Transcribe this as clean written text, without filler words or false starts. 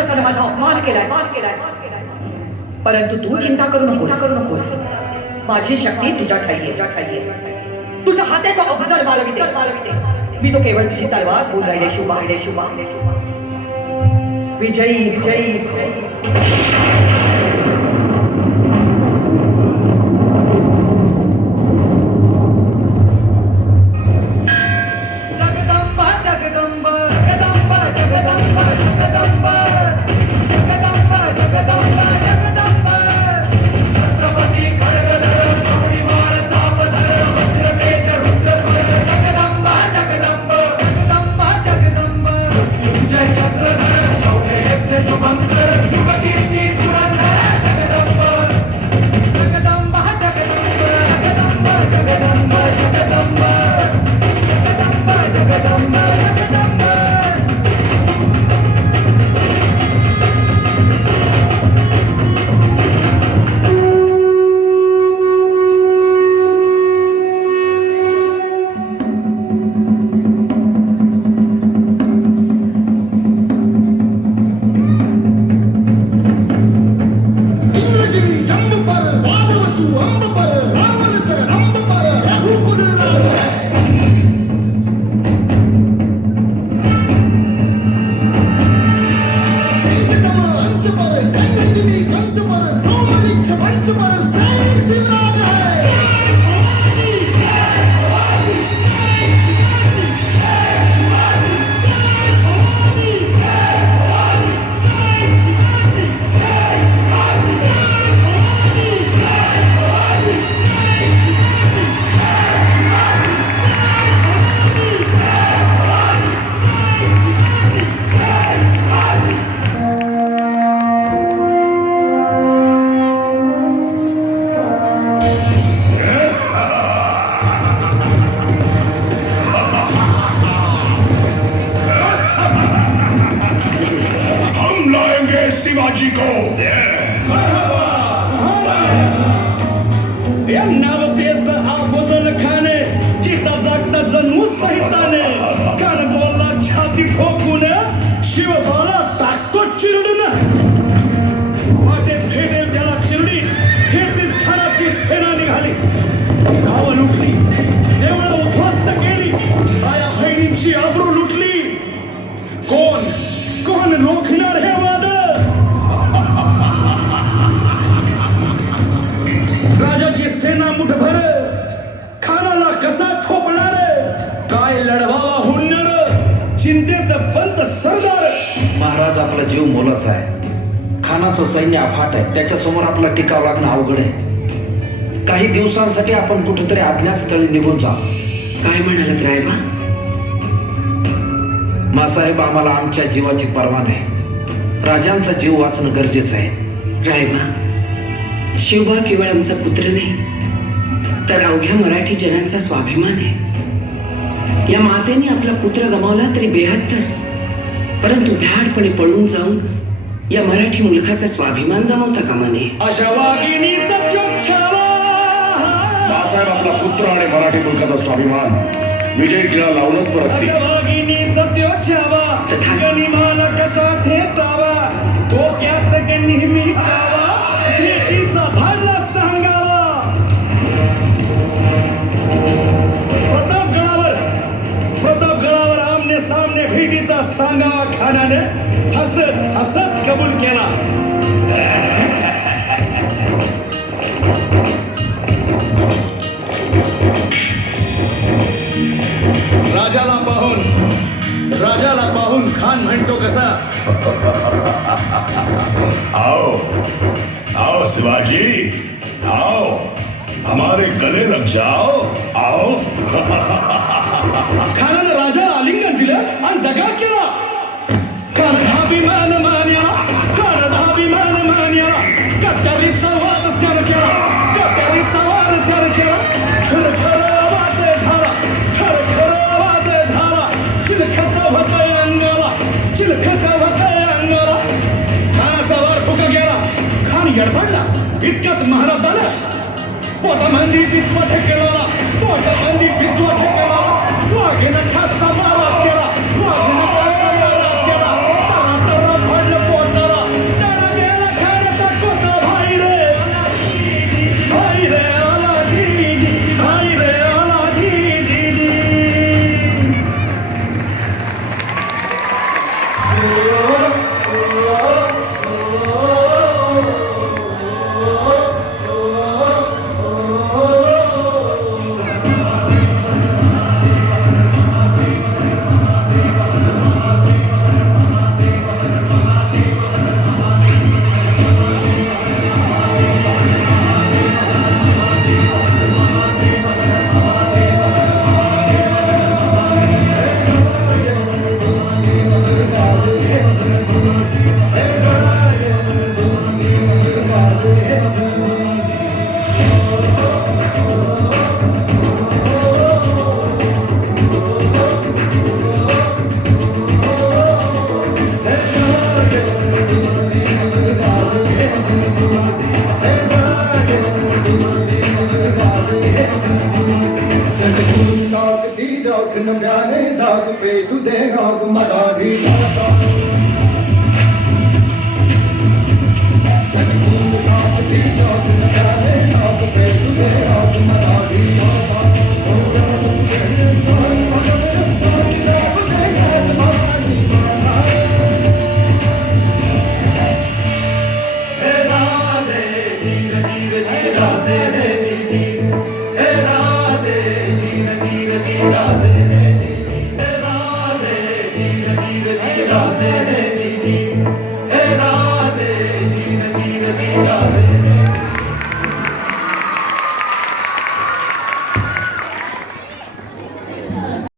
राक्षसाने माझा अपमान केलाय. परंतु तू चिंता करू नकोस. माझी शक्ती तुझ्या ठाई आहे. तुझा हात आहे तो अफजल मालविते. मी तो केवळ तुझी तलवार बोल राहिले. शुभा विजयी. शिवाजी को या नावतेचं आभूषण खाणे चिता जागता जन्मू सहिताने कान बोलला छाती ठोकून शिव बोला टाकतो चिरडून वाटे फेडेल त्याला चिरडी खेचीत खानाची सेना निघाली गावं लुटली देवळं उद्ध्वस्त केली आया बहिणींची आबरू लुटली कोण रोखणार हे वादळ राजाची सेना मुठभर खानाला कसा ठोपणार काय लढवावा हुन्नर चिंतेत पंत सरदार महाराज आपला जीव मोलाचा आहे खानाचं सैन्य अफाट आहे त्याच्यासमोर आपला टिका वागणं अवघड आहे काही दिवसांसाठी आपण कुठेतरी अज्ञातस्थळी निघून जा काय म्हणालात रायबा मासाहेब आम्हाला आमच्या जीवाची पर्वा नाही राजांचा जीव वाचणं गरजेचं आहे रायबा शिवबा केवळ आमचा पुत्र नाही तर अवघ्या मराठी जनांचा स्वाभिमान आहे या मातेने आपला पुत्र गमावला तरी बेहत्तर परंतु भ्याडपणे पळून जाऊन या मराठी मुलखाचा स्वाभिमान गमावता कामा नये अशा वाघिणीचा छावा बाळासाहेब आपला पुत्र आणि मराठी मुलखाचा स्वाभिमान विजय गिळा लावूनच परततील. वाघिणीचा त्यो छावा गनिमाला कसा ठेचावा डोक्यात नेहमी कावा भेटीचा भाडला सांगावा प्रतापगडावर आमने सामने भेटीचा सांगावा खानाने हसत हसत कबूल केला राजाला पाहून खान म्हणतो कसा आओ शिवाजी आओ हमारे गले लग जाओ आओ खानानं राजाला आलिंगन दिलं आणि दगा केला कानाभिमान मान्या कट्यारीचा वास त्यानं केला कट्यारीचा वार त्यानं केला खरखर वाजे झाला चिलखता होतय अंगाला खानाचा वार फुका गेला खान गडबडला इतक्यात महाराजाला पोटामंदी पिचवा ठेकेला वाघेनं खाचा मारा केला तरातरा फाडलं पोट शौक नव्याने जाग पेटू दे आग मराठी सगळी शौक नव्याने जाग पेटू दे आग मराठी राजे